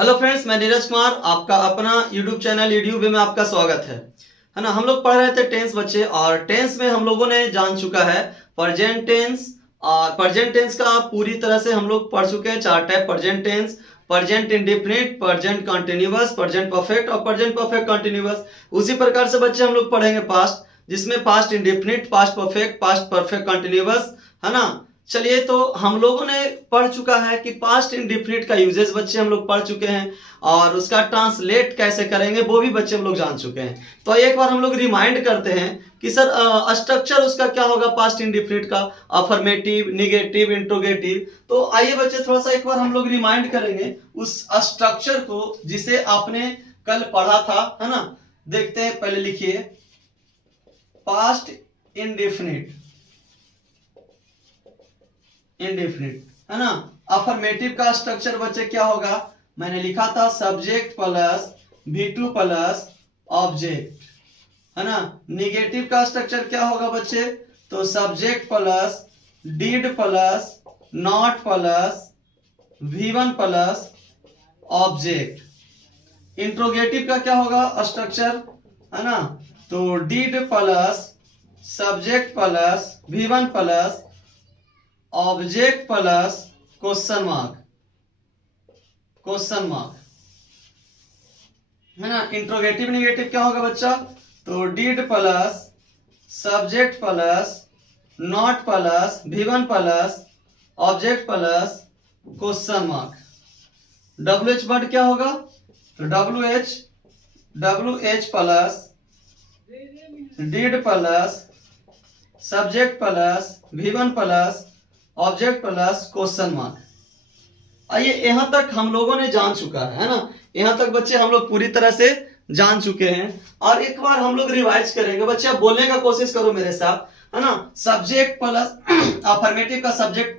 Hello friends, मैं नीरज कुमार, आपका अपना यूट्यूब चैनल यूट्यूब में आपका स्वागत है ना। हम लोग पढ़ रहे थे टेंस बच्चे, और टेंस में हम लोगों ने जान चुका है प्रेजेंट टेंस। और प्रेजेंट टेंस का पूरी तरह से हम लोग पढ़ चुके हैं। चार type: present tense, present indefinite, present continuous, present perfect और प्रेजेंट परफेक्ट कंटिन्यूअस। उसी प्रकार से बच्चे हम लोग पढ़ेंगे पास्ट, जिसमें past indefinite, past perfect, past perfect continuous, है ना। चलिए, तो हम लोगों ने पढ़ चुका है कि पास्ट इंडेफिनिट का यूजेस बच्चे हम लोग पढ़ चुके हैं, और उसका ट्रांसलेट कैसे करेंगे वो भी बच्चे हम लोग जान चुके हैं। तो एक बार हम लोग रिमाइंड करते हैं कि सर स्ट्रक्चर उसका क्या होगा पास्ट इंडेफिनिट का, अफर्मेटिव, निगेटिव, इंट्रोगेटिव। तो आइए बच्चे थोड़ा सा एक बार हम लोग रिमाइंड करेंगे उस स्ट्रक्चर को जिसे आपने कल पढ़ा था, है ना। देखते हैं, पहले लिखिए पास्ट इंडेफिनिट, इंडेफिनिट, है ना। अफर्मेटिव का स्ट्रक्चर बच्चे क्या होगा, मैंने लिखा था subject plus V2 plus object, है ना। निगेटिव का स्ट्रक्चर क्या होगा बच्चे, तो subject plus did plus not plus V1 plus object. Interrogative का क्या होगा स्ट्रक्चर, है ना, तो did plus subject plus V1 plus object plus question mark, question mark, है ना। इंट्रोगेटिव निगेटिव क्या होगा बच्चा, तो did plus subject plus not plus V1 plus object plus question mark. WH word क्या होगा, तो WH plus did plus subject plus V1 plus object plus question mark. आइए, यहां तक हम लोगों ने जान चुका है ना। यहां तक बच्चे हम लोग पूरी तरह से जान चुके हैं, और एक बार हम लोग रिवाइज करेंगे। बच्चे आप बोलने का कोशिश करो मेरे साथ, है ना। सब्जेक्ट प्लस अफर्मेटिव का subject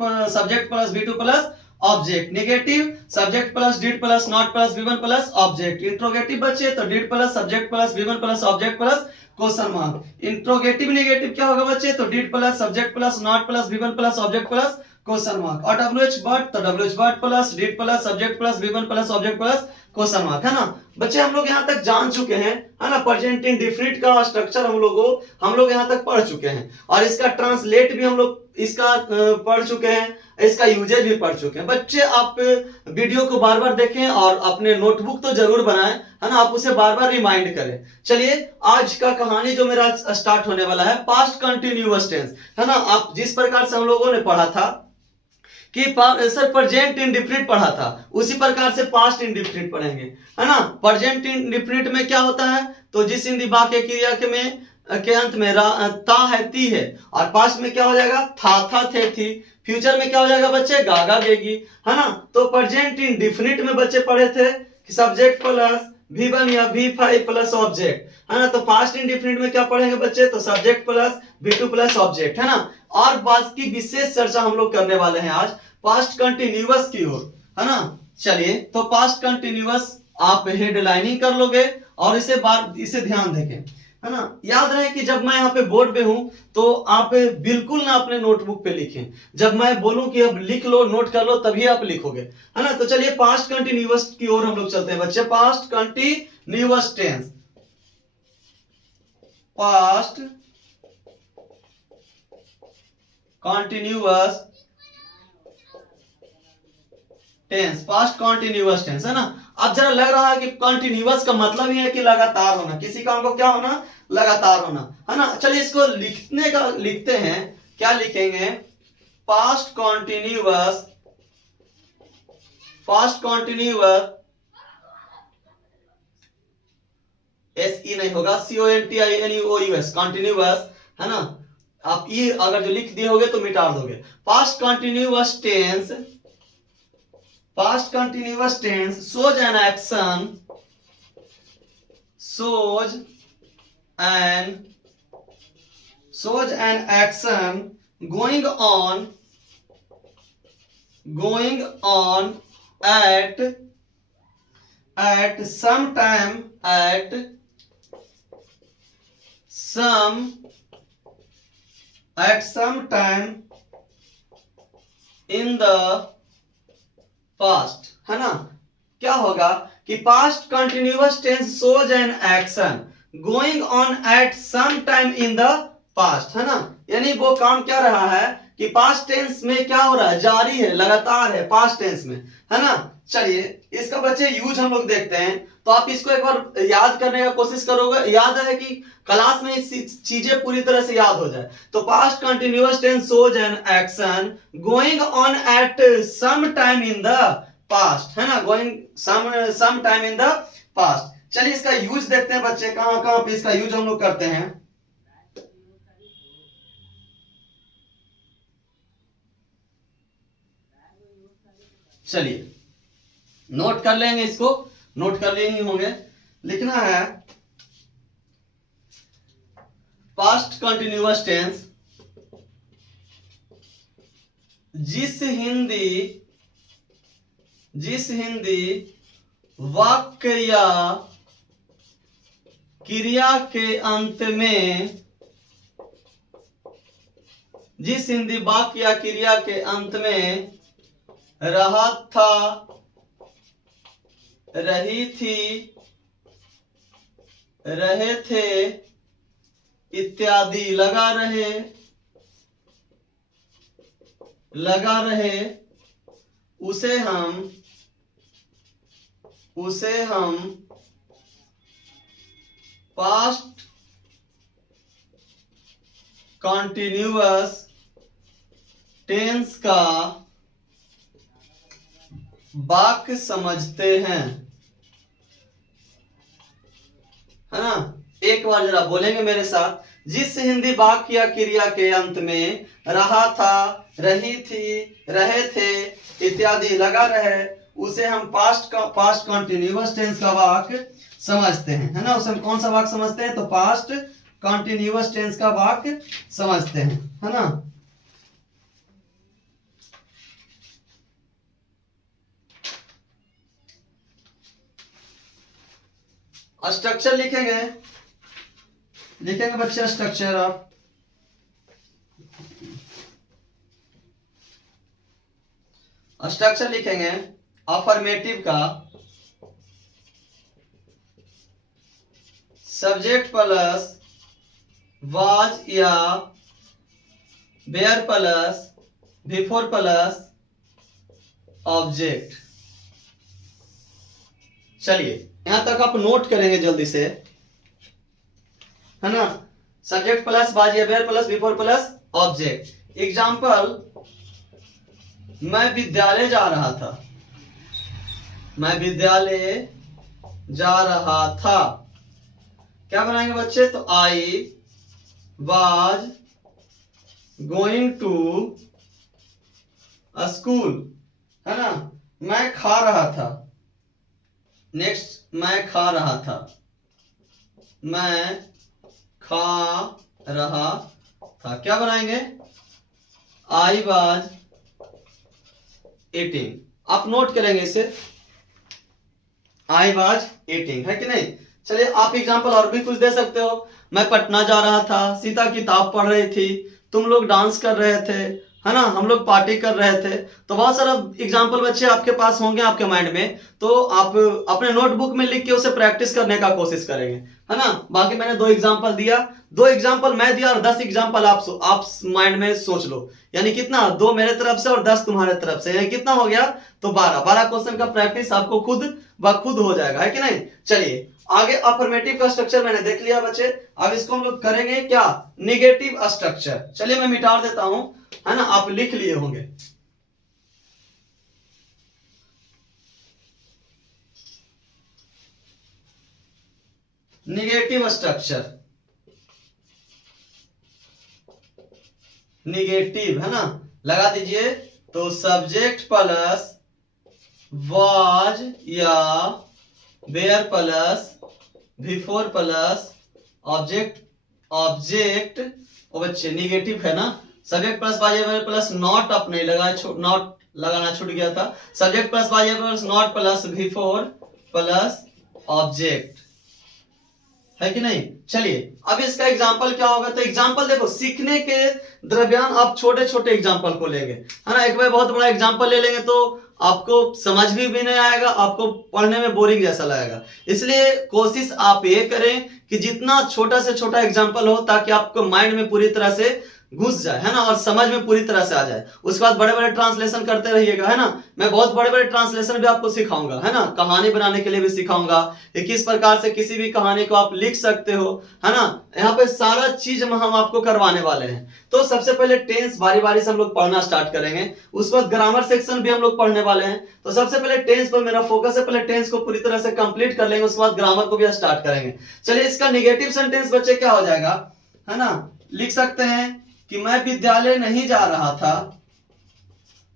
plus V2 plus object. Negative subject plus did plus not plus V1 plus object. Interrogative बच्चे तो did plus subject plus V1 plus object plus question mark. Interrogative negative क्या होगा बच्चे, तो did plus subject plus not plus V1 plus object plus question mark. और WH word तो WH word plus did plus subject plus V1 plus object plus question mark, है ना। बच्चे हम लोग यहाँ तक जान चुके हैं, है ना। प्रेजेंट इंडेफिनिट का स्ट्रक्चर हम लोग यहाँ तक पढ़ चुके हैं, और इसका ट्रांसलेट भी हम लोग इसका पढ़ चुके हैं, इसका यूजेज भी पढ़ चुके हैं। बच्चे आप वीडियो को बार बार देखें और अपने नोटबुक तो जरूर बनाएं, है ना। आप उसे बार बार रिमाइंड करें। चलिए, आज का कहानी जो मेरा स्टार्ट होने वाला है, पास्ट कंटिन्यूअस टेंस, है ना। आप जिस प्रकार से हम लोगों ने पढ़ा था कि सर प्रेजेंट इंडेफिनिट पढ़ा था, उसी प्रकार से पास्ट इंडेफिनिट पढ़ेंगे, है ना। प्रेजेंट इंडेफिनिट में क्या होता है, तो जिस हिंदी वाक्य क्रिया के में के अंत में ता है ती है, और पास्ट में क्या हो जाएगा, था थे थी। फ्यूचर में क्या हो जाएगा बच्चे, गागा गेगी, है ना। तो प्रेजेंट इंडेफिनिट में बच्चे पढ़े थे कि सब्जेक्ट प्लस V1 या V5 प्लस ऑब्जेक्ट, है ना। तो पास्ट इंडेफिनिट में क्या पढ़ेंगे बच्चे, तो subject plus V2 plus object, है ना। और बात की विशेष चर्चा हम लोग करने वाले हैं आज पास्ट कंटिन्यूअस की ओर, है ना। चलिए, तो पास्ट कंटिन्यूअस आप हेडलाइनिंग कर लोगे, और इसे ध्यान देखें, है ना। याद रहे कि जब मैं यहाँ पे बोर्ड पे हूं, तो आप बिल्कुल ना अपने नोटबुक पे लिखें। जब मैं बोलूं कि अब लिख लो, नोट कर लो, तभी आप लिखोगे, है ना। तो चलिए, पास्ट कंटिन्यूअस की ओर हम लोग चलते हैं बच्चे। Past continuous tense, past continuous tense, past continuous tense, है ना। अब जरा लग रहा है कि कंटिन्यूअस का मतलब ही है कि लगातार होना, किसी काम को क्या होना, लगातार होना, है ना। चलिए, इसको लिखते हैं, क्या लिखेंगे, past continuous, past continuous, SE नहीं होगा, CONTINUOUS, कंटिन्यूअस, है ना। आप ये अगर जो लिख दिए होगे तो मिटा दोगे। Past continuous tense, past continuous tense shows an action, shows an action going on at some time, at some time in the past, है ना। क्या होगा कि past continuous tense shows an action going on at some time in the past, है ना। यानी वो काम क्या रहा है कि पास्ट टेंस में क्या हो रहा है, जारी है, लगातार है पास्ट टेंस में, है ना। चलिए इसका बच्चे यूज हम लोग देखते हैं, तो आप इसको एक बार याद करने का कोशिश करोगे, याद है कि क्लास में चीजें पूरी तरह से याद हो जाए। तो past continuous tense shows an action going on at some time in the past, है ना, going some time in the past. चलिए इसका यूज देखते हैं बच्चे, कहां कहां पे इसका यूज हम लोग करते हैं। चलिए नोट कर लेंगे, इसको नोट कर लिए ही होंगे। लिखना है पास्ट कंटिन्यूअस टेंस जिस हिंदी वाक्य या क्रिया के अंत में, जिस हिंदी वाक्य या क्रिया के अंत में रहा था, रही थी, रहे थे इत्यादि लगा रहे उसे हम पास्ट कंटिन्यूअस टेंस का वाक्य समझते हैं, है ना। एक बार जरा बोलेंगे मेरे साथ, जिस हिंदी वाक्य या क्रिया के अंत में रहा था, रही थी, रहे थे इत्यादि लगा रहे, उसे हम पास्ट कंटिन्यूअस टेंस का वाक्य समझते हैं, है ना। उसे हम कौन सा वाक्य समझते हैं, तो पास्ट कंटिन्यूअस टेंस का वाक्य समझते हैं, है ना। स्ट्रक्चर लिखेंगे बच्चे, स्ट्रक्चर ऑफ स्ट्रक्चर लिखेंगे अफर्मेटिव का सब्जेक्ट प्लस वाज या where plus before plus object. चलिए यहां तक आप नोट करेंगे जल्दी से, है ना। सब्जेक्ट प्लस वाज या where plus before plus object. Example, मैं विद्यालय जा रहा था, मैं विद्यालय जा रहा था। क्या बनाएंगे बच्चे, तो I was going to school, है ना। मैं खा रहा था, नेक्स्ट मैं खा रहा था, मैं खा रहा था। क्या बनाएंगे, आई वाज ईटिंग। आप नोट करेंगे इसे, आई वाज ईटिंग, है कि नहीं। चलिए आप एग्जांपल और भी कुछ दे सकते हो। मैं पटना जा रहा था, सीता किताब पढ़ रही थी, तुम लोग डांस कर रहे थे, है ना, हम लोग पार्टी कर रहे थे। तो बहुत सारा एग्जांपल बच्चे आपके पास होंगे आपके माइंड में, तो आप अपने नोटबुक में लिख के उसे प्रैक्टिस करने का कोशिश करेंगे, है ना। बाकी मैंने 2 एग्जांपल दिया, 2 एग्जांपल मैं दिया और 10 एग्जांपल आप माइंड में सोच लो। यानी कितना, 2 मेरे तरफ से और 10 तुम्हारे तरफ से, यानी कितना हो गया, तो 12 क्वेश्चन का प्रैक्टिस आपको खुद ब खुद हो जाएगा, है कि नहीं। चलिए आगे अफर्मेटिव का स्ट्रक्चर मैंने देख लिया बच्चे, अब इसको हम लोग करेंगे क्या, निगेटिव स्ट्रक्चर। चलिए मैं मिटा देता हूं, है ना, आप लिख लिए होंगे। निगेटिव स्ट्रक्चर, निगेटिव, है ना, लगा दीजिए। तो सब्जेक्ट प्लस वाज या where plus before plus object ओ बच्चे निगेटिव है ना। सब्जेक्ट प्लस वाज या वेयर प्लस नॉट, आप नहीं लगाए, नॉट लगाना छूट गया था। सब्जेक्ट प्लस वाज या where plus not plus before plus object, है कि नहीं। चलिए अब इसका एग्जांपल क्या होगा, तो एग्जांपल देखो, सीखने के दरमियान आप छोटे छोटे एग्जांपल को लेंगे, है ना। एक बार बहुत बड़ा एग्जांपल ले लेंगे तो आपको समझ भी नहीं आएगा, आपको पढ़ने में बोरिंग जैसा लगेगा। इसलिए कोशिश आप ये करें कि जितना छोटा से छोटा एग्जाम्पल हो ताकि आपको माइंड में पूरी तरह से घुस जाए, है ना, और समझ में पूरी तरह से आ जाए। उसके बाद बड़े बड़े ट्रांसलेशन करते रहिएगा, है ना। मैं बहुत बड़े बड़े ट्रांसलेशन भी आपको सिखाऊंगा, है ना, कहानी बनाने के लिए भी सिखाऊंगा कि किस प्रकार से किसी भी कहानी को आप लिख सकते हो, है ना। यहाँ पे सारा चीज हम आपको करवाने वाले हैं। तो सबसे पहले टेंस बारी बारी से हम लोग पढ़ना स्टार्ट करेंगे, उसके बाद ग्रामर सेक्शन भी हम लोग पढ़ने वाले हैं। तो सबसे पहले टेंस पर मेरा फोकस है, पहले टेंस को पूरी तरह से कंप्लीट कर लेंगे, उसके बाद ग्रामर को भी स्टार्ट करेंगे। चलिए, इसका निगेटिव सेंटेंस बच्चे क्या हो जाएगा, है ना। लिख सकते हैं कि मैं विद्यालय नहीं जा रहा था,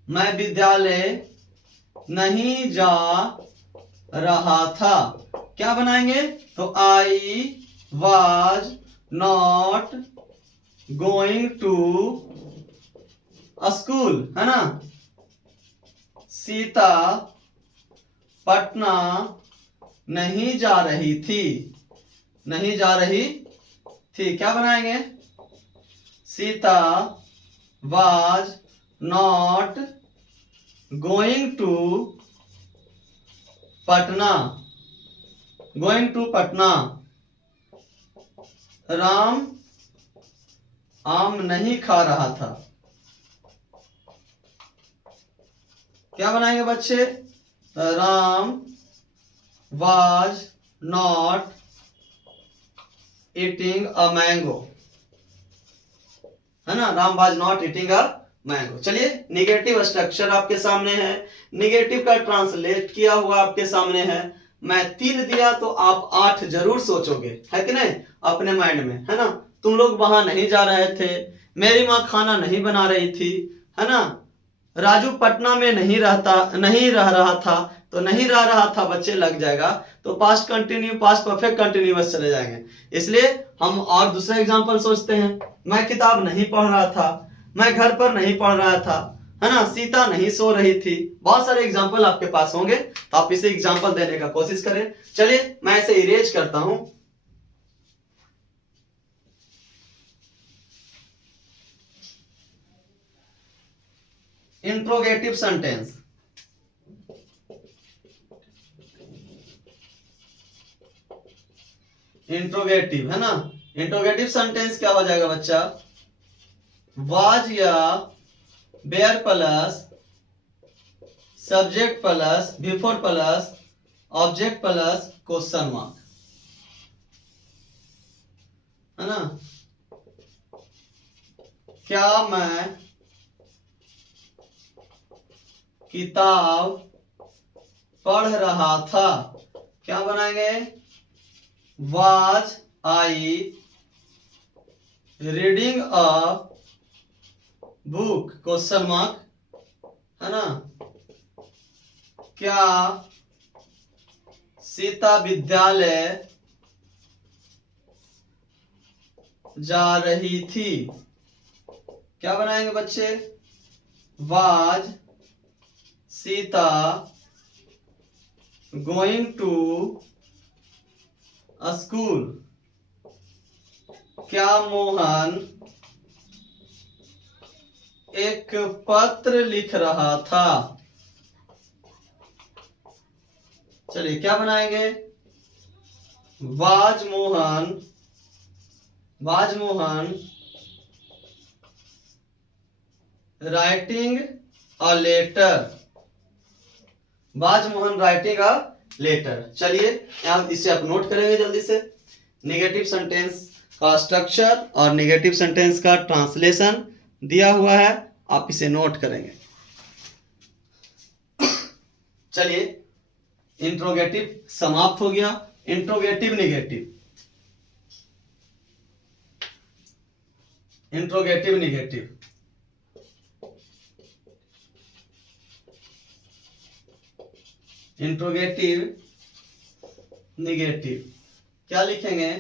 मैं विद्यालय नहीं जा रहा था। क्या बनाएंगे, तो I was not going to school, है ना। सीता पटना नहीं जा रही थी, नहीं जा रही थी। क्या बनाएंगे, Sita was not going to Patna, going to Patna. Ram आम नहीं खा रहा था। क्या बनाएंगे बच्चे, Ram was not eating a mango, है ना, Ram was not eating a mango. चलिए, निगेटिव स्ट्रक्चर आपके सामने है, निगेटिव का ट्रांसलेट किया हुआ आपके सामने है। मैं 3 दिया तो आप 8 जरूर सोचोगे, है कि नहीं, अपने माइंड में, है ना। तुम लोग वहां नहीं जा रहे थे, मेरी माँ खाना नहीं बना रही थी, है ना। राजू पटना में नहीं रह रहा था, तो नहीं रह रहा था बच्चे लग जाएगा, तो past continue, past perfect continuous चले जाएंगे। इसलिए हम और दूसरा एग्जांपल सोचते हैं। मैं किताब नहीं पढ़ रहा था, मैं घर पर नहीं पढ़ रहा था, है ना, सीता नहीं सो रही थी। बहुत सारे एग्जांपल आपके पास होंगे, तो आप इसे एग्जांपल देने का कोशिश करें। चलिए, मैं इसे इरेज करता हूं। इंट्रोगेटिव सेंटेंस, इंट्रोगेटिव, है ना। इंट्रोगेटिव सेंटेंस क्या हो जाएगा बच्चा, वाज या were plus subject plus before plus object plus question mark, है ना। क्या मैं किताब पढ़ रहा था। क्या बनाएंगे, was I reading a book, question mark, है ना। क्या सीता विद्यालय जा रही थी। क्या बनाएंगे बच्चे, was Sita going to school. क्या मोहन एक पत्र लिख रहा था। चलिए, क्या बनाएंगे, was Mohan writing a letter, was Mohan writing a letter. चलिए, आप इसे आप नोट करेंगे जल्दी से। नेगेटिव सेंटेंस का स्ट्रक्चर और नेगेटिव सेंटेंस का ट्रांसलेशन दिया हुआ है, आप इसे नोट करेंगे। चलिए, इंट्रोगेटिव समाप्त हो गया। Interrogative negative, interrogative negative, interrogative negative. क्या लिखेंगे,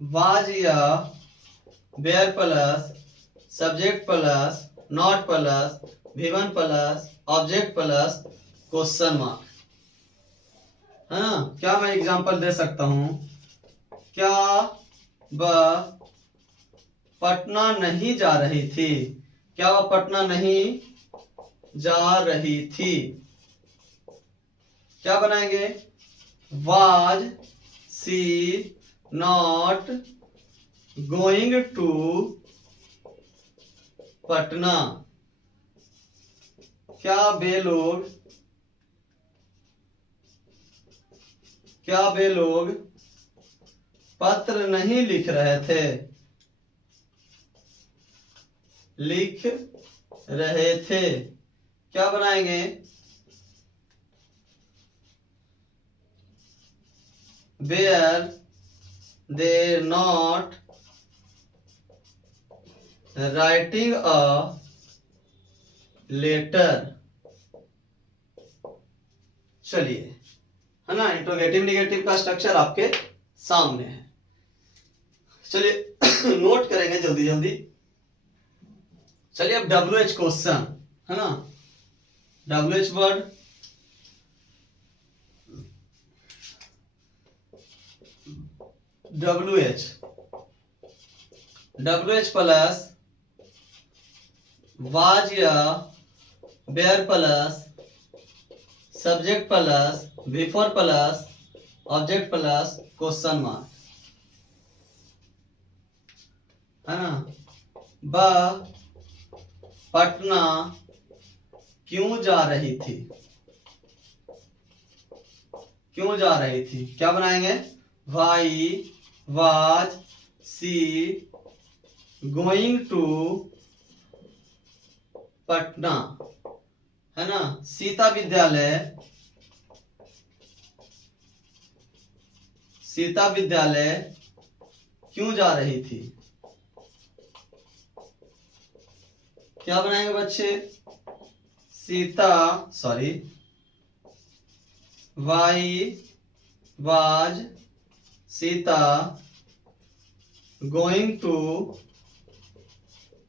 वाज या were plus subject plus not plus V1 plus object plus question mark, है ना। क्या मैं एग्जांपल दे सकता हूं, क्या वह पटना नहीं जा रही थी। क्या वह पटना नहीं जा रही थी। क्या बनाएंगे? Was she not going to Patna. क्या वे लोग पत्र नहीं लिख रहे थे? क्या बनाएंगे? Were they not writing a letter. चलिए, है ना, इंट्रोगेटिव नेगेटिव का स्ट्रक्चर आपके सामने है। चलिए नोट करेंगे जल्दी जल्दी। चलिए अब WH क्वेश्चन, है ना, WH word, WH plus was या where plus subject plus before plus object plus question mark, है ना। पटना क्यों जा रही थी? क्या बनाएंगे? Why was she going to Patna, है ना। सीता विद्यालय क्यों जा रही थी? क्या बनाएंगे बच्चे? Why was Sita going to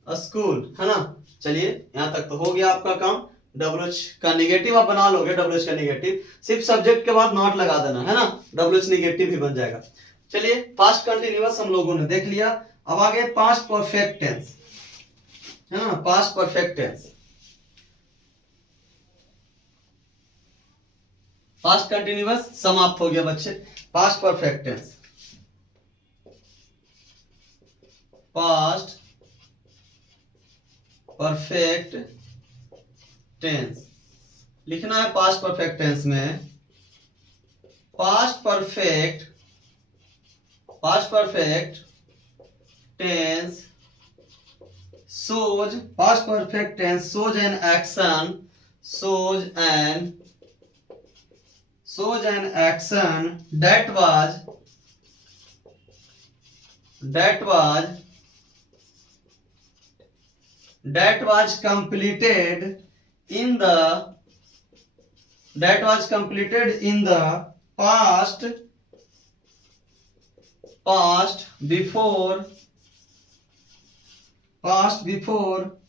school, है ना। चलिए यहां तक तो हो गया आपका काम। WH का निगेटिव आप बना लोगे। WH का निगेटिव सिर्फ सब्जेक्ट के बाद नॉट लगा देना, है ना, WH निगेटिव भी बन जाएगा। चलिए पास्ट कंटिन्यूअस हम लोगों ने देख लिया। अब आगे पास्ट परफेक्ट टेंस, है ना, past perfect tense. Past continuous समाप्त हो गया बच्चे। Past perfect tense, past perfect tense लिखना है। पास्ट परफेक्ट टेंस में past perfect tense shows, past perfect tense shows an action that was completed in the past before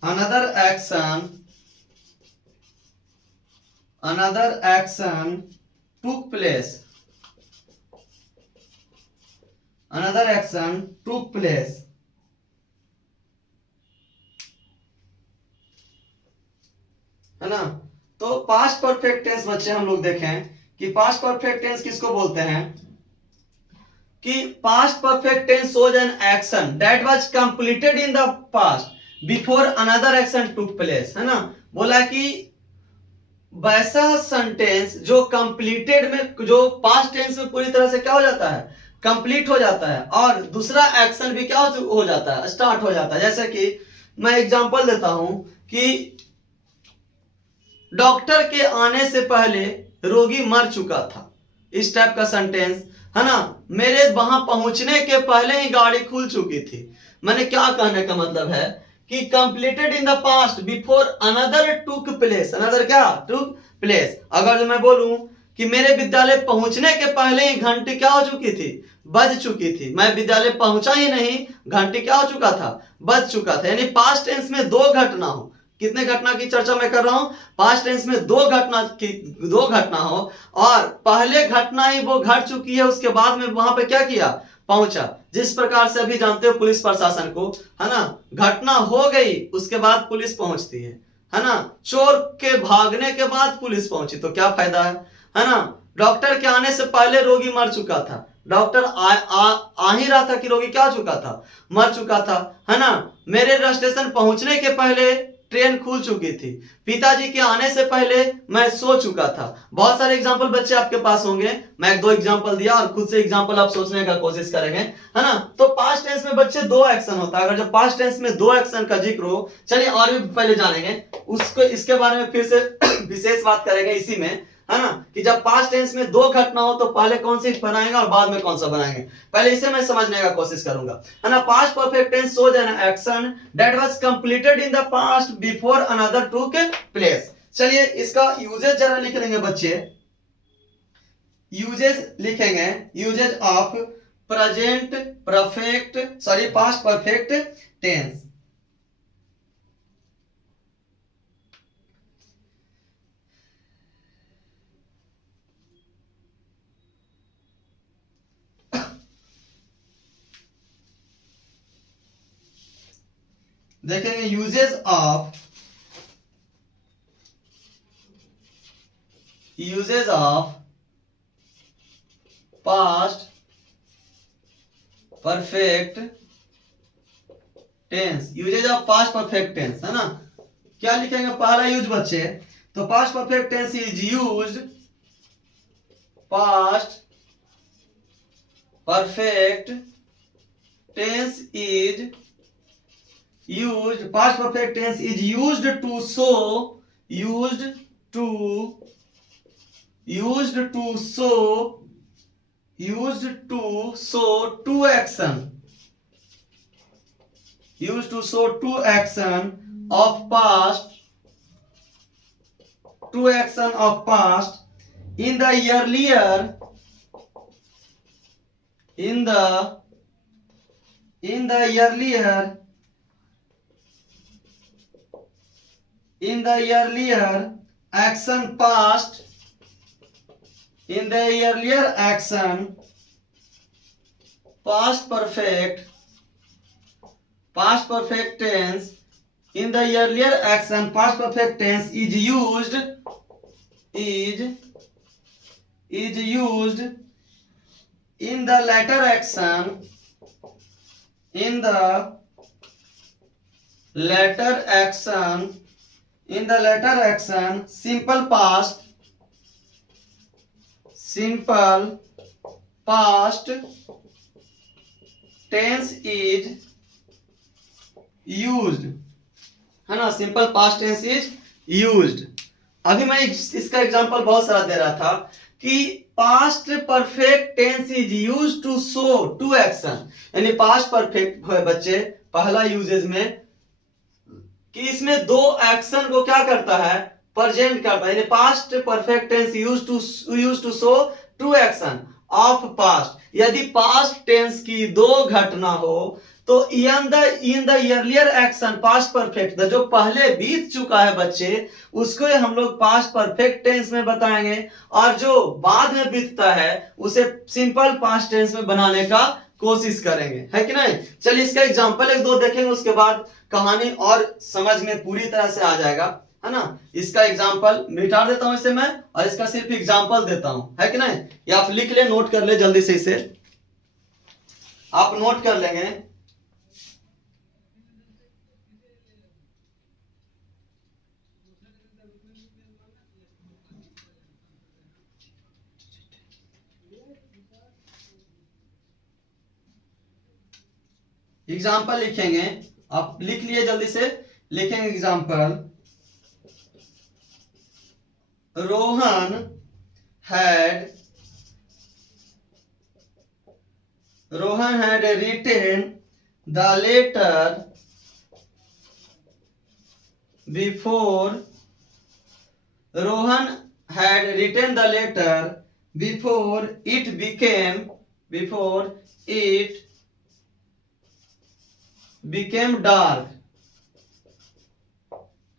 another action took place, है ना। तो पास्ट परफेक्ट टेंस बच्चे हम लोग देखें कि पास्ट परफेक्ट टेंस किसको बोलते हैं? कि past perfect tense shows an action that was completed in the past before another action took place, है ना। बोला कि वैसा सेंटेंस जो कंप्लीटेड में, जो पास्ट टेंस में पूरी तरह से क्या हो जाता है? कंप्लीट हो जाता है, और दूसरा एक्शन भी क्या हो जाता है? स्टार्ट हो जाता है। जैसे कि मैं एग्जांपल देता हूं कि डॉक्टर के आने से पहले रोगी मर चुका था, इस टाइप का सेंटेंस, है ना। मेरे वहां पहुंचने के पहले ही गाड़ी खुल चुकी थी। मैंने क्या कहने का मतलब है कि completed in the past before another took place, another क्या टुक प्लेस। अगर जो मैं बोलूं कि मेरे विद्यालय पहुंचने के पहले ही घंटी क्या हो चुकी थी? बज चुकी थी। मैं विद्यालय पहुंचा ही नहीं, घंटी क्या हो चुका था? बज चुका था। यानी पास्ट टेंस में दो घटना हो। कितने घटना की चर्चा मैं कर रहा हूं? पास्ट टेंस में दो घटना हो, और पहले घटना ही वो घट चुकी है, उसके बाद में वहां पे क्या किया? पहुंचा। जिस प्रकार से अभी जानते हो पुलिस प्रशासन को, है ना, घटना हो गई उसके बाद पुलिस पहुंचती है है ना। चोर के भागने के बाद पुलिस पहुंची तो क्या फायदा है ना। डॉक्टर के आने से पहले रोगी मर चुका था, डॉक्टर आ ही रहा था कि रोगी क्या चुका था, मर चुका था, है ना। मेरे रेल स्टेशन पहुंचने के पहले ट्रेन खुल चुकी थी, पिताजी के आने से पहले मैं सो चुका था। बहुत सारे एग्जाम्पल बच्चे आपके पास होंगे, मैं एक दो एग्जाम्पल दिया और खुद से एग्जाम्पल आप सोचने का कोशिश करेंगे, है ना। तो पास्ट टेंस में बच्चे दो एक्शन होता है, अगर जब पास्ट टेंस में दो एक्शन का जिक्र हो, चलिए और भी पहले जानेंगे उसको, इसके बारे में फिर से विशेष बात करेंगे इसी में, है ना, कि जब पास्ट टेंस में दो घटना हो तो पहले कौन सी बनाएंगे और बाद में कौन सा बनाएंगे, पहले इसे मैं समझने का कोशिश करूंगा, है ना। Past perfect tense shows an action that was completed in the past before another took place. चलिए इसका यूजेज जरा लिख लेंगे बच्चे, यूजेज लिखेंगे, usage of present perfect sorry past perfect tense. देखेंगे usage of past perfect tense, usage of past perfect tense, है ना। क्या लिखेंगे पहला यूज बच्चे, तो past perfect tense is used, past perfect tense is used, past perfect tense is used to show, used to show two action, used to show two action of past, two action of past in the earlier, in the earlier action past, in the earlier action past perfect tense, in the earlier action past perfect tense is used in the latter action, in the latter action simple past tense is used, है ना, simple past tense is used. अभी मैं इसका example बहुत सारा दे रहा था कि past perfect tense is used to show two action, यानी पास्ट परफेक्ट है बच्चे पहला यूजेज में कि इसमें दो एक्शन को क्या करता है, प्रेजेंट करता है, यानी past perfect tense used to show two action of past. यदि पास्ट टेंस की दो घटना हो तो in the earlier action past perfect, जो पहले बीत चुका है बच्चे उसको हम लोग पास्ट परफेक्ट टेंस में बताएंगे, और जो बाद में बीतता है उसे सिंपल पास्ट टेंस में बनाने का कोशिश करेंगे, है कि नहीं। चलिए इसका एग्जांपल एक दो देखेंगे, उसके बाद कहानी और समझ में पूरी तरह से आ जाएगा, है ना। इसका एग्जांपल मिटा देता हूं इसे मैं, और इसका सिर्फ एग्जांपल देता हूं, है कि नहीं। या आप लिख ले, नोट कर ले जल्दी से, इसे आप नोट कर लेंगे। एग्जाम्पल लिखेंगे, आप लिख लिए जल्दी से, लिखेंगे example. Rohan had written the letter before, Rohan had written the letter before it became dark,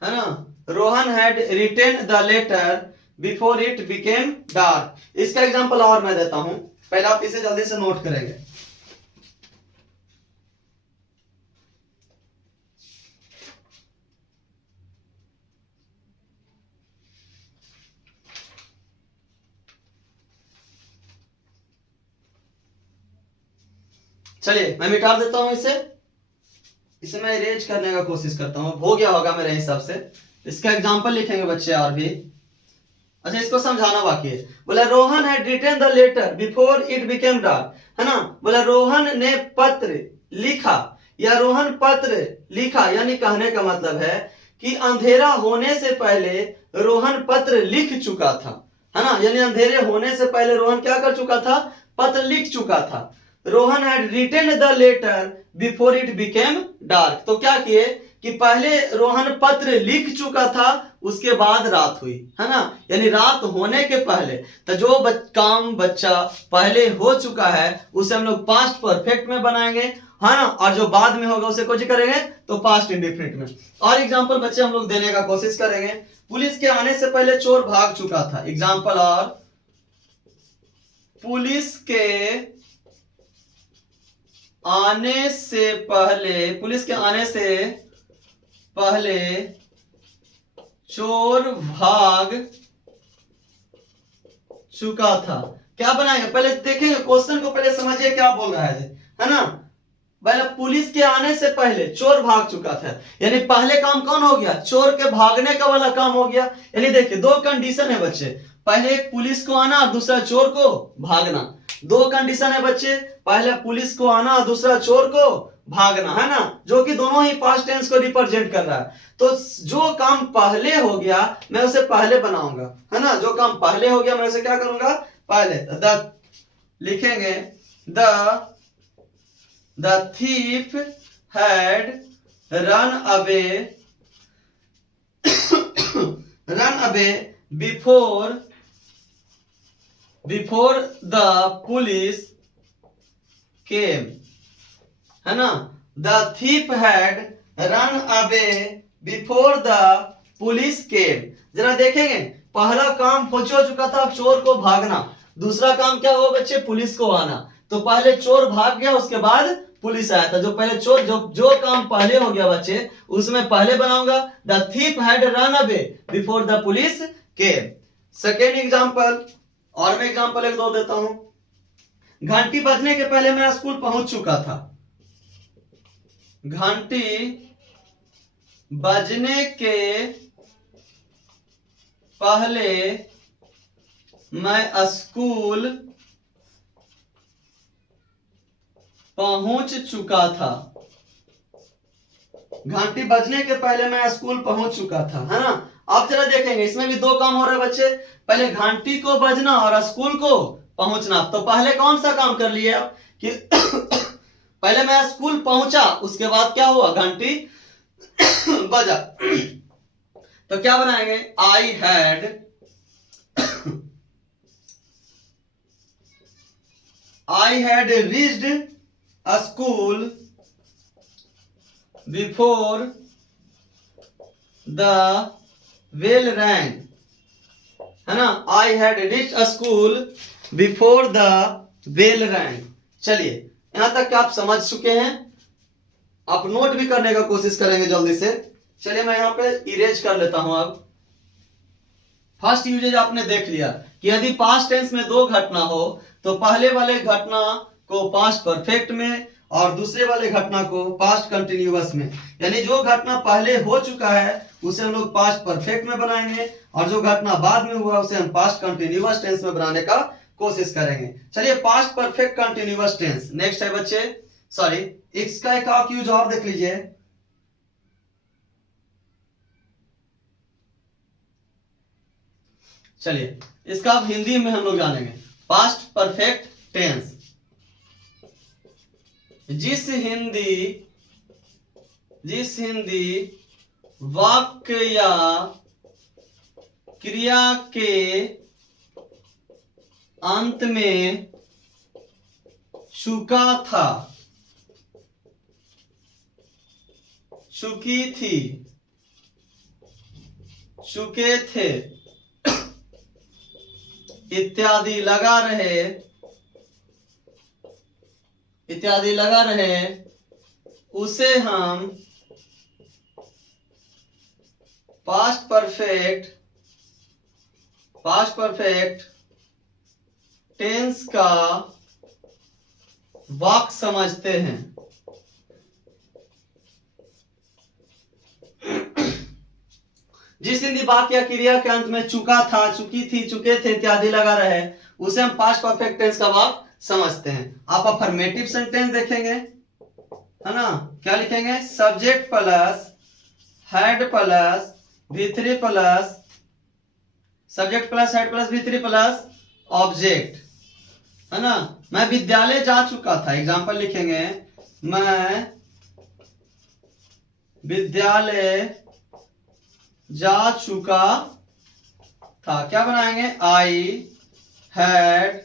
है ना। Rohan had written the letter before it became dark. इसका एग्जांपल और मैं देता हूं, पहले आप इसे जल्दी से नोट करेंगे। चलिए मैं मिटा देता हूं इसे मैं इरेज करने का कोशिश करता हूं, हो गया होगा मेरे हिसाब से। इसका एग्जांपल लिखेंगे बच्चे और भी। अच्छा इसको समझाना बाकी है। बोला Rohan had written the letter before it became dark, है ना। बोला रोहन ने पत्र लिखा या रोहन पत्र लिखा, यानी कहने का मतलब है कि अंधेरा होने से पहले रोहन पत्र लिख चुका था, है ना। यानी अंधेरे होने से पहले रोहन क्या कर चुका था, पत्र लिख चुका था। Rohan had written the letter before it became dark, तो क्या किए कि पहले रोहन पत्र लिख चुका था, उसके बाद रात हुई, है ना। यानी रात होने के पहले, तो जो काम बच्चा पहले हो चुका है उसे हम लोग पास्ट परफेक्ट में बनाएंगे, है ना। और जो बाद में होगा उसे कुछ करेंगे तो पास्ट इंडेफिनिट में। और एग्जांपल बच्चे हम लोग देने का कोशिश करेंगे। पुलिस के आने से पहले चोर भाग चुका था। एग्जांपल, और पुलिस के आने से पहले चोर भाग चुका था। क्या बनाएंगे, पहले देखेंगे क्वेश्चन को, पहले समझिए क्या बोल रहा है ना। पहले पुलिस के आने से पहले चोर भाग चुका था, यानी पहले काम कौन हो गया, चोर के भागने का वाला काम हो गया। यानी देखिए दो कंडीशन है बच्चे, पहले एक पुलिस को आना और दूसरा चोर को भागना। दो कंडीशन है बच्चे, पहले पुलिस को आना और दूसरा चोर को भागना, है ना, जो कि दोनों ही पास्ट टेंस को रिप्रेजेंट कर रहा है। तो जो काम पहले हो गया मैं उसे पहले बनाऊंगा, है ना। जो काम पहले हो गया मैं उसे क्या करूंगा, पहले। द लिखेंगे the thief had run away before the police came, है ना। The thief had run away before the police came। जरा देखेंगे पहला काम हो चुका था चोर को भागना, दूसरा काम क्या हुआ बच्चे, पुलिस को आना। तो पहले चोर भाग गया, उसके बाद पुलिस आया था। जो पहले चोर जो काम पहले हो गया बच्चे उसमें पहले बनाऊंगा, the thief had run away before the police came। Second example, और मैं एग्जांपल एक दो देता हूं। घंटी बजने के पहले मैं स्कूल पहुंच चुका था। घंटी बजने के पहले मैं स्कूल पहुंच चुका था। घंटी बजने के पहले मैं स्कूल पहुंच चुका था, है ना। अब जरा देखेंगे इसमें भी दो काम हो रहे हैं बच्चे, पहले घंटी को बजना और स्कूल को पहुंचना। तो पहले कौन सा काम कर लिए आप कि पहले मैं स्कूल पहुंचा, उसके बाद क्या हुआ, घंटी बजा। तो क्या बनाएंगे, I had reached a school before the bell rang, है ना। I had reached a school before the bell rang। चलिए यहां तक आप समझ चुके हैं, आप नोट भी करने का कोशिश करेंगे जल्दी से। चलिए मैं यहां पे इरेज कर लेता हूं। अब फर्स्ट यूजेज आपने देख लिया कि यदि पास्ट टेंस में दो घटना हो तो पहले वाले घटना को पास्ट परफेक्ट में और दूसरे वाले घटना को पास्ट कंटिन्यूअस में। यानी जो घटना पहले हो चुका है उसे हम लोग पास्ट परफेक्ट में बनाएंगे और जो घटना बाद में हुआ उसे हम पास्ट कंटिन्यूअस टेंस में बनाने का कोशिश करेंगे। चलिए past perfect continuous tense next है बच्चे। सॉरी, इसका एक आप यूज और देख लीजिए। चलिए इसका अब हिंदी में हम लोग जानेंगे। पास्ट परफेक्ट टेंस, जिस हिंदी वाक्य या क्रिया के अंत में चुका था, चुकी थी, चुके थे इत्यादि लगा रहे उसे हम पास्ट परफेक्ट टेंस का वाक्य समझते हैं। जिस हिंदी वाक्य या क्रिया के अंत में चुका था, चुकी थी, चुके थे इत्यादि लगा रहे उसे हम पास्ट परफेक्ट टेंस का वाक्य समझते हैं। आप अफर्मेटिव सेंटेंस देखेंगे, है ना, क्या लिखेंगे? Subject plus had plus V3 plus subject plus had plus V3 plus object, है ना। मैं विद्यालय जा चुका था, एग्जांपल लिखेंगे, मैं विद्यालय जा चुका था। क्या बनाएंगे? I had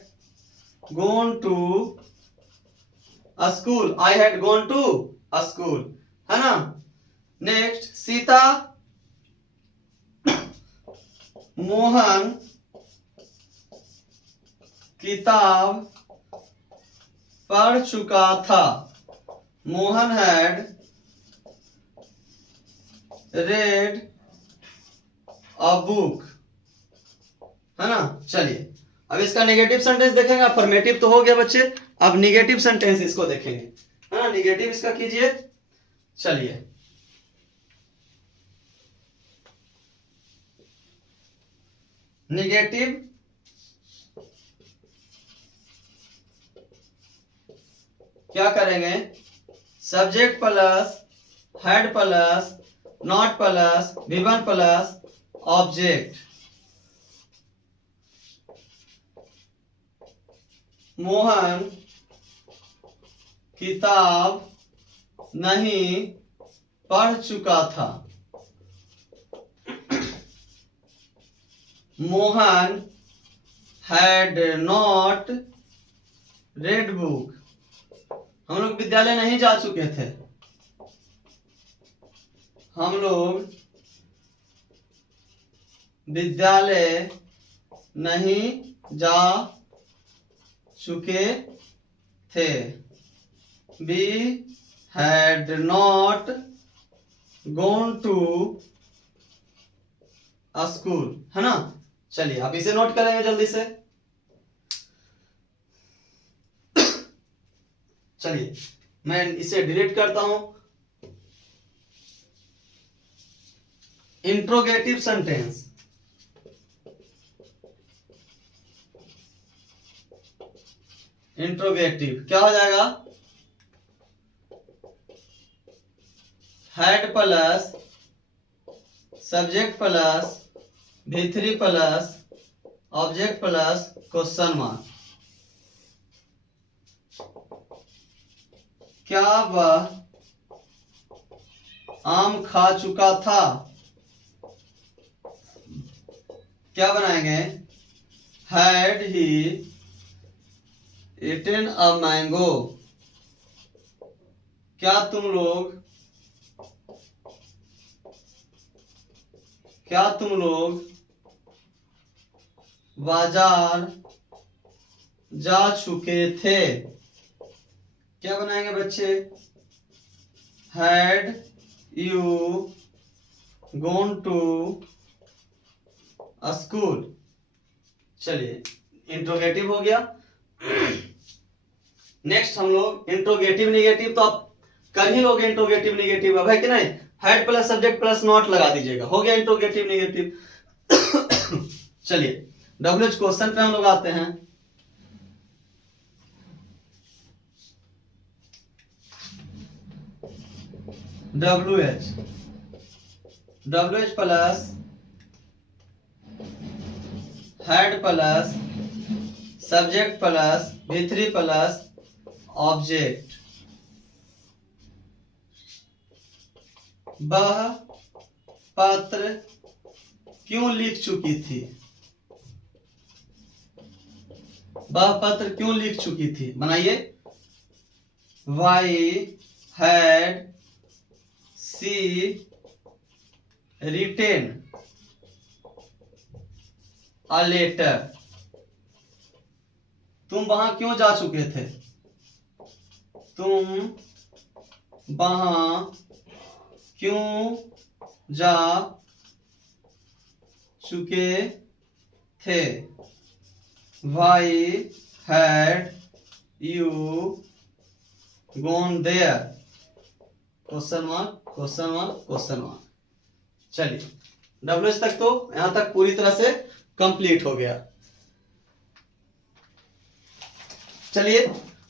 gone to a school, I had gone to a school, है ना। नेक्स्ट, सीता मोहन किताब पढ़ चुका था। Mohan had read a book, है ना। चलिए अब इसका नेगेटिव सेंटेंस देखेंगे। अफर्मेटिव तो हो गया बच्चे, अब नेगेटिव सेंटेंस इसको देखेंगे, है ना। नेगेटिव इसका कीजिए। चलिए नेगेटिव क्या करेंगे? Subject plus had plus not plus V1 plus object. Mohan किताब नहीं पढ़ चुका था। Mohan had not red book. हम लोग विद्यालय नहीं जा चुके थे, हम लोग विद्यालय नहीं जा चुके थे। We had not gone to a school, है ना। चलिए अब इसे नोट करेंगे जल्दी से। चलिए मैं इसे डिलीट करता हूं। इंट्रोगेटिव सेंटेंस, इंट्रोगेटिव क्या हो जाएगा? Head plus subject plus V3 plus object plus question mark. क्या वह आम खा चुका था? क्या बनाएंगे? Had he eaten a mango। क्या तुम लोग बाजार जा चुके थे? क्या बनाएंगे बच्चे? Had you gone to a school. चलिए इंट्रोगेटिव हो गया। नेक्स्ट हम लोग इंट्रोगेटिव निगेटिव तो आप कर ही लोगे। इंट्रोगेटिव निगेटिव अब है कि नहीं? Head plus subject plus not लगा दीजिएगा, हो गया इंट्रोगेटिव निगेटिव। चलिए WH क्वेश्चन पे हम लोग आते हैं। WH plus had plus subject plus V3 plus object. वह पत्र क्यों लिख चुकी थी? वह पत्र क्यों लिख चुकी थी? बनाइए। Why had she written a letter. तुम वहां क्यों जा चुके थे? तुम वहां क्यों जा चुके थे? Why had you gone there, question mark question mark question mark. चलिए WH तक तो यहां तक पूरी तरह से कंप्लीट हो गया। चलिए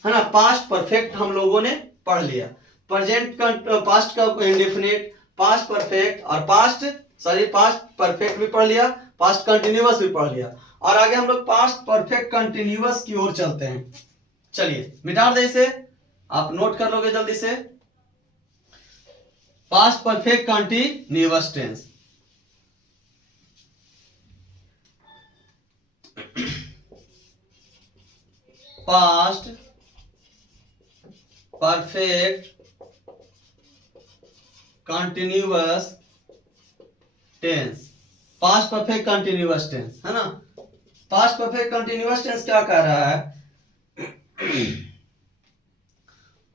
है ना, पास्ट परफेक्ट हम लोगों ने पढ़ लिया, प्रेजेंट पास्ट का इंडेफिनिट, पास्ट परफेक्ट और पास्ट परफेक्ट भी पढ़ लिया, पास्ट कंटिन्यूअस भी पढ़ लिया, और आगे हम लोग पास्ट परफेक्ट कंटिन्यूअस की ओर चलते हैं। चलिए मिटा दे इसे, आप नोट कर लोगे जल्दी से। Past perfect continuous tense, past perfect continuous tense, past perfect continuous tense है ना। पास्ट परफेक्ट कंटिन्यूअस टेंस क्या कह रहा है?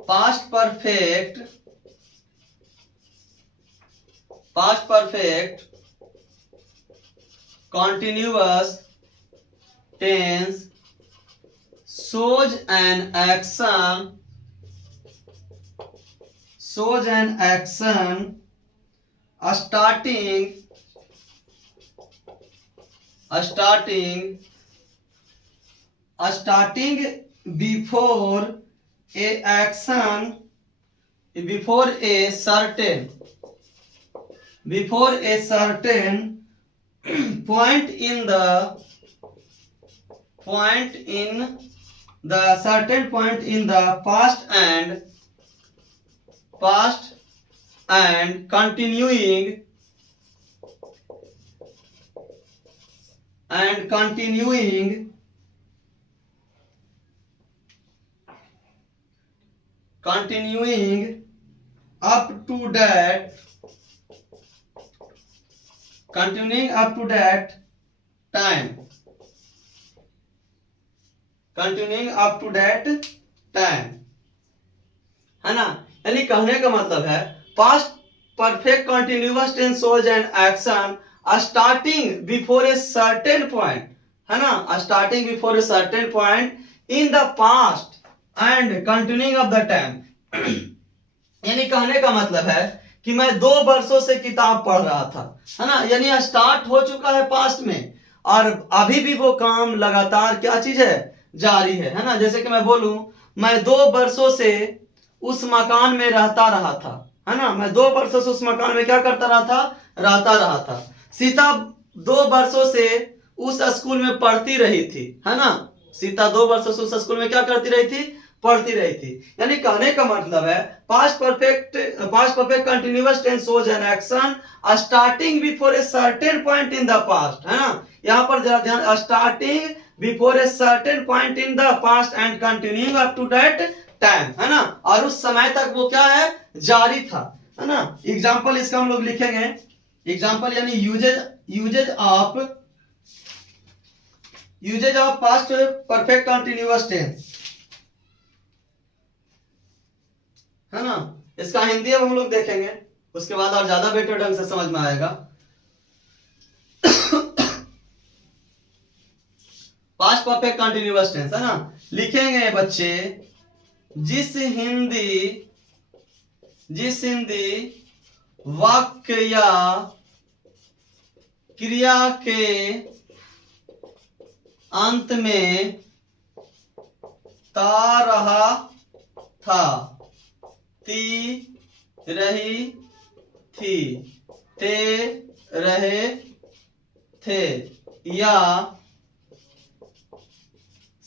Past perfect continuous tense shows an action starting before a certain point in the past and continuing up to that time, है ना। यानी कहने का मतलब है past perfect continuous tense shows an action starting before a certain point, है ना, starting before a certain point in the past and continuing of the time। यानी कहने का मतलब है कि मैं 2 वर्षों से किताब पढ़ रहा था, है ना, यानी स्टार्ट हो चुका है पास्ट में और अभी भी वो काम लगातार क्या चीज है, जारी है ना। जैसे कि मैं बोलूं मैं 2 वर्षों से उस मकान में रहता रहा था, है ना, मैं 2 वर्षों से उस मकान में क्या करता रहा था। सीता 2 वर्षों से उस स्कूल में पढ़ती रही थी, है ना, सीता 2 वर्षों से उस स्कूल में क्या करती रही थी, पढ़ती रही थी। यानी कहने का मतलब है past perfect continuous tense shows an action starting before a certain point in the past, है ना। यहाँ पर जरा ध्यान, starting before a certain point in the past and continuing up to that time, है ना, और उस समय तक वो क्या है, जारी था, है ना। एग्जाम्पल इसका हम लोग लिखेंगे, एग्जाम्पल यानी uses of past perfect continuous tense, है ना। इसका हिंदी अब हम लोग देखेंगे, उसके बाद और ज्यादा बेटर ढंग से समझ में आएगा। पास्ट परफेक्ट कंटिन्यूअस टेंस, है ना, लिखेंगे बच्चे जिस हिंदी वाक्य या क्रिया के अंत में ता रहा था, ती रही थी, ते रहे थे, या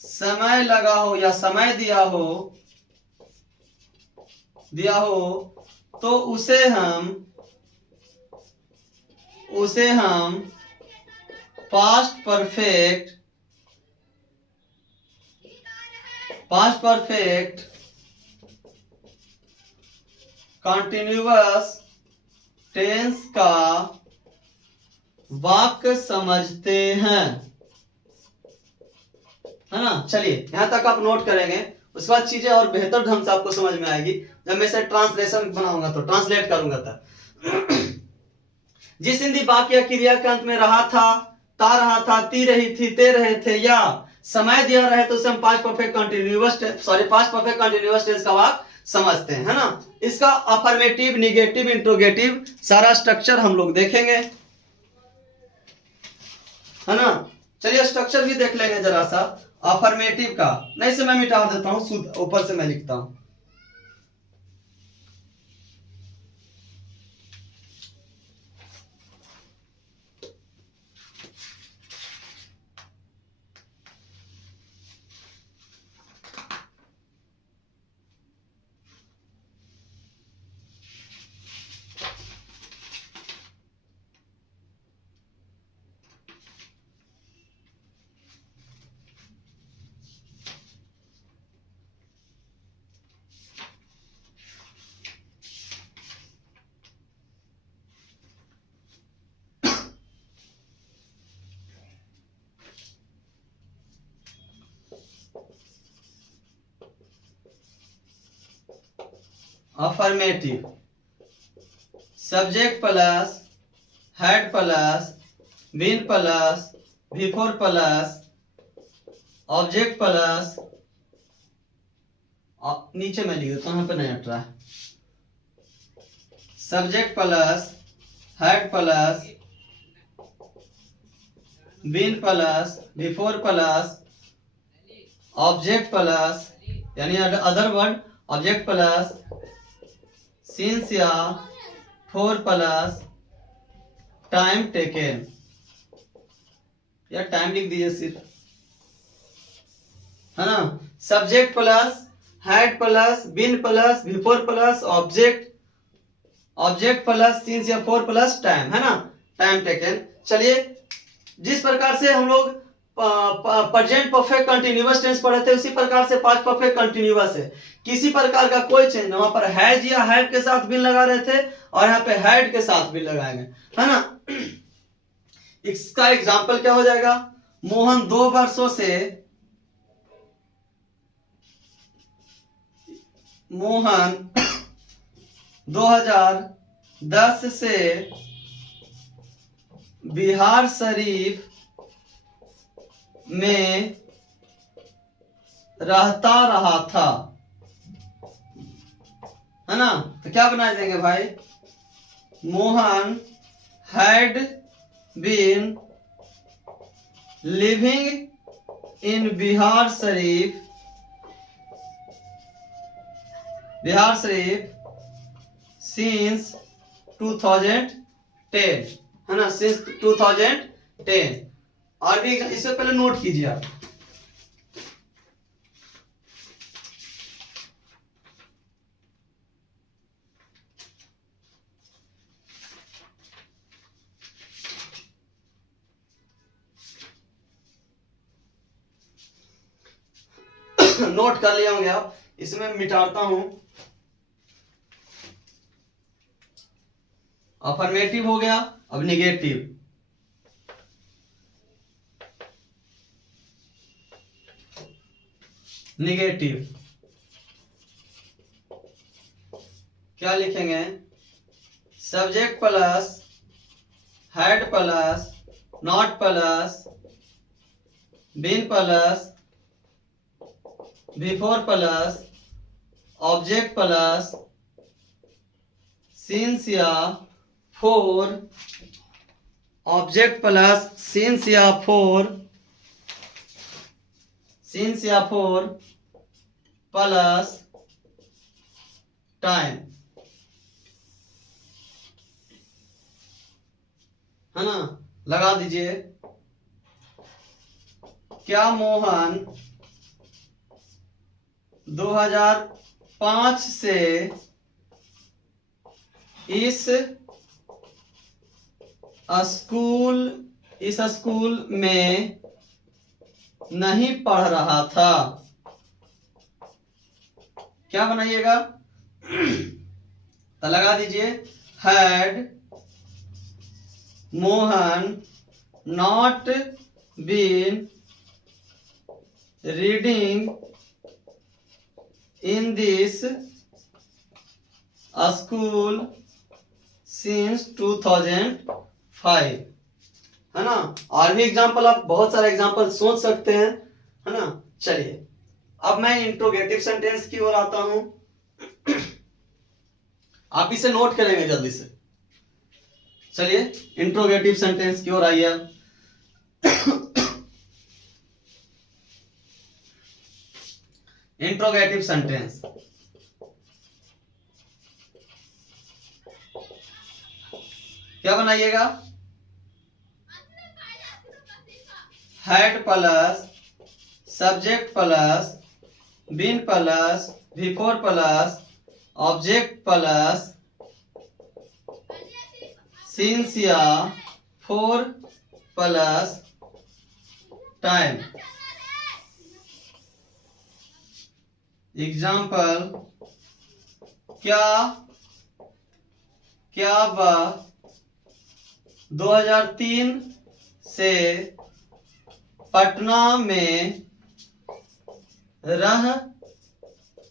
समय लगा हो या समय दिया हो तो उसे हम पास्ट परफेक्ट कंटिन्यूअस टेंस का वाक्य समझते हैं, है ना। चलिए यहां तक आप नोट करेंगे, उसके बाद चीजें और बेहतर ढंग से आपको समझ में आएगी जब मैं इसे ट्रांसलेशन बनाऊंगा, तो ट्रांसलेट करूंगा तब। जिस हिंदी वाक्य या क्रिया के अंत में रहा था, ता रहा था, ती रही थी, ते रहे थे, या समय दिया रहे तो उसे हम पास्ट परफेक्ट कंटिन्यूअस टेंस का वाक्य समझते हैं, है ना। इसका अफर्मेटिव, निगेटिव, इंट्रोगेटिव सारा स्ट्रक्चर हम लोग देखेंगे, है ना। चलिए स्ट्रक्चर भी देख लेंगे जरा सा अफर्मेटिव का। नहीं से मैं मिटा देता हूं, शुद्ध ऊपर से मैं लिखता हूं। Affirmative, subject plus had plus been plus before plus object plus, नीचे मैं लिख देता हूं, यहाँ पे नहीं हट रहा है, subject plus had plus been plus before plus object plus, यानी other word object plus since या फोर प्लस टाइम टेकन, या टाइम लिख दीजिए सिर्फ, है ना। Subject plus had plus been plus before plus object, object plus since या for plus time, है ना, टाइम टेकन। चलिए जिस प्रकार से हम लोग प्रेजेंट परफेक्ट कंटिन्यूअस टेंस पढ़े थे, उसी प्रकार से पास्ट परफेक्ट कंटिन्यूअस है। किसी प्रकार का कोई चेंज, वहां पर हैज या हैव के साथ बिन लगा रहे थे और यहाँ पे हैड के साथ बिन लगाएंगे, है ना। इसका एग्जांपल क्या हो जाएगा, मोहन 2 वर्षों से, मोहन 2010 से बिहार शरीफ में रहता रहा था, है ना। तो क्या बना देंगे भाई, Mohan had been living in Bihar Sharif, Bihar Sharif since 2010, है ना, सिंस 2010। और भी इससे पहले नोट कीजिए आप, नोट कर लिए होंगे आप, इसमें मिटाता हूं। अफर्मेटिव हो गया, अब निगेटिव, निगेटिव क्या लिखेंगे, subject plus had plus not plus been plus before plus object plus since या फोर, ऑब्जेक्ट प्लस सिंस या फोर, सिंस या फोर प्लस टाइम, है ना। लगा दीजिए, क्या मोहन 2005 से इस स्कूल में नहीं पढ़ रहा था, क्या बनाइएगा, तो लगा दीजिए, had Mohan not been reading in this school since 2005, है ना। और भी एग्जाम्पल, आप बहुत सारे एग्जाम्पल सोच सकते हैं, है ना। चलिए अब मैं इंट्रोगेटिव सेंटेंस की ओर आता हूं। आप इसे नोट करेंगे जल्दी से। चलिए इंट्रोगेटिव सेंटेंस की ओर आइए अब। इंट्रोगेटिव सेंटेंस, क्या बनाइएगा? Had plus subject plus been plus before plus object plus since या फोर प्लस टाइम। एग्जाम्पल, क्या वह 2003 से पटना में रह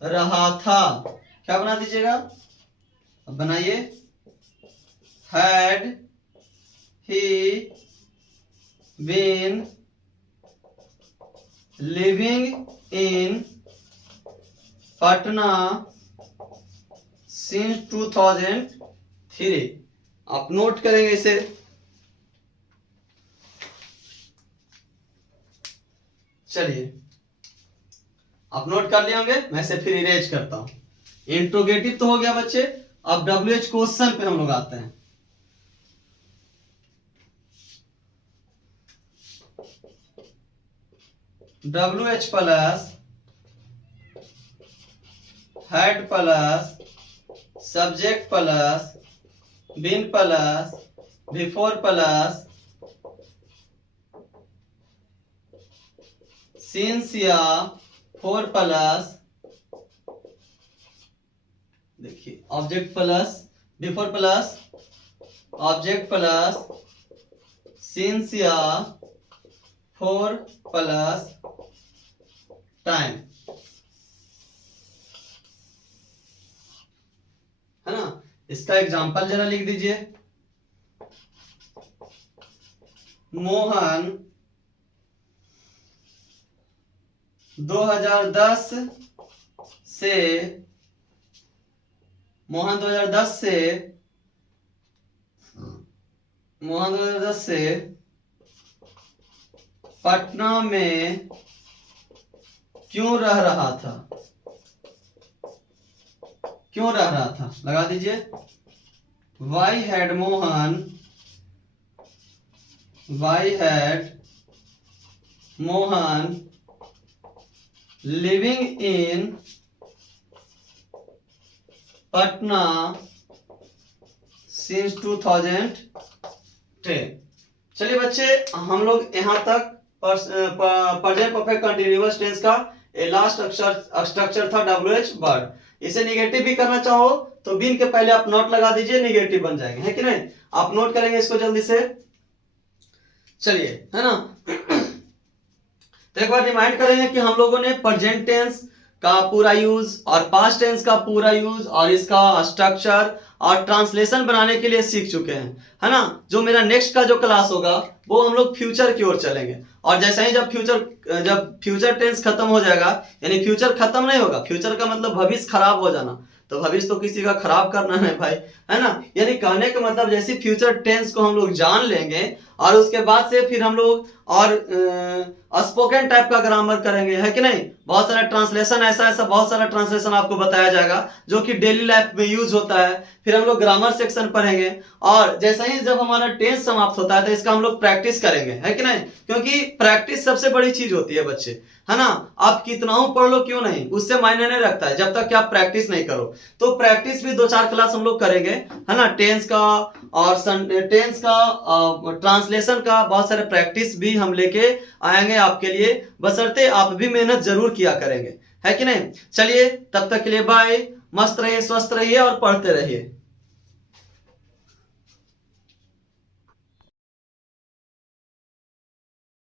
रहा था। क्या बना दीजिएगा? अब बनाइए, had he been living in Patna since 2003। आप नोट करेंगे इसे। चलिए आप नोट कर लिए होंगे, मैं इसे फिर इरेज करता हूं। इंट्रोगेटिव तो हो गया बच्चे। अब WH क्वेश्चन पे हम लोग आते हैं। WH plus had plus subject plus been plus before plus since या फोर प्लस, देखिए object plus before plus object plus since या फोर प्लस टाइम, है ना। इसका एग्जांपल जरा लिख दीजिए। मोहन 2010 से पटना में क्यों रह रहा था? लगा दीजिए। Why had Mohan living in Patna since 2010। चलिए बच्चे, हम लोग यहां तक प्रेजेंट परफेक्ट कंटीन्यूअस टेंस का लास्ट स्ट्रक्चर था WH वर्ड। इसे निगेटिव भी करना चाहो तो बीन के पहले आप नोट लगा दीजिए, निगेटिव बन जाएंगे, है कि नहीं। आप नोट करेंगे इसको जल्दी से। चलिए, है ना। तो एक बार रिमाइंड करेंगे कि हम लोगों ने प्रेजेंट टेंस का पूरा यूज और पास्ट टेंस का पूरा यूज और इसका स्ट्रक्चर और ट्रांसलेशन बनाने के लिए सीख चुके हैं, है ना। जो मेरा नेक्स्ट का जो क्लास होगा वो हम लोग फ्यूचर की ओर चलेंगे। और जैसे ही जब फ्यूचर टेंस खत्म हो जाएगा, यानी फ्यूचर खत्म नहीं होगा, फ्यूचर का मतलब भविष्य खराब हो जाना, तो भविष्य तो किसी का खराब करना है भाई, है ना। यानी कहने का मतलब जैसे फ्यूचर टेंस को हम लोग जान लेंगे और उसके बाद से फिर हम लोग और स्पोकन टाइप का ग्रामर करेंगे, है कि नहीं। बहुत सारा ट्रांसलेशन, ऐसा बहुत सारा ट्रांसलेशन आपको बताया जाएगा जो कि डेली लाइफ में यूज होता है। फिर हम लोग ग्रामर सेक्शन पढ़ेंगे और जैसे ही जब हमारा टेंस समाप्त होता है तो इसका हम लोग प्रैक्टिस करेंगे, है कि नहीं। क्योंकि प्रैक्टिस सबसे बड़ी चीज होती है बच्चे, है ना। आप कितना हो पढ़ लो क्यों नहीं, उससे मायने नहीं रखता है जब तक कि आप प्रैक्टिस नहीं करो। तो प्रैक्टिस भी 2-4 क्लास हम लोग करेंगे, है ना। टेंस का और ट्रांसलेशन का बहुत सारे प्रैक्टिस भी हम लेके आएंगे आपके लिए, बशर्ते आप भी मेहनत जरूर किया करेंगे, है कि नहीं। चलिए तब तक के लिए बाय, मस्त रहिए, स्वस्थ रहिए और पढ़ते रहिए।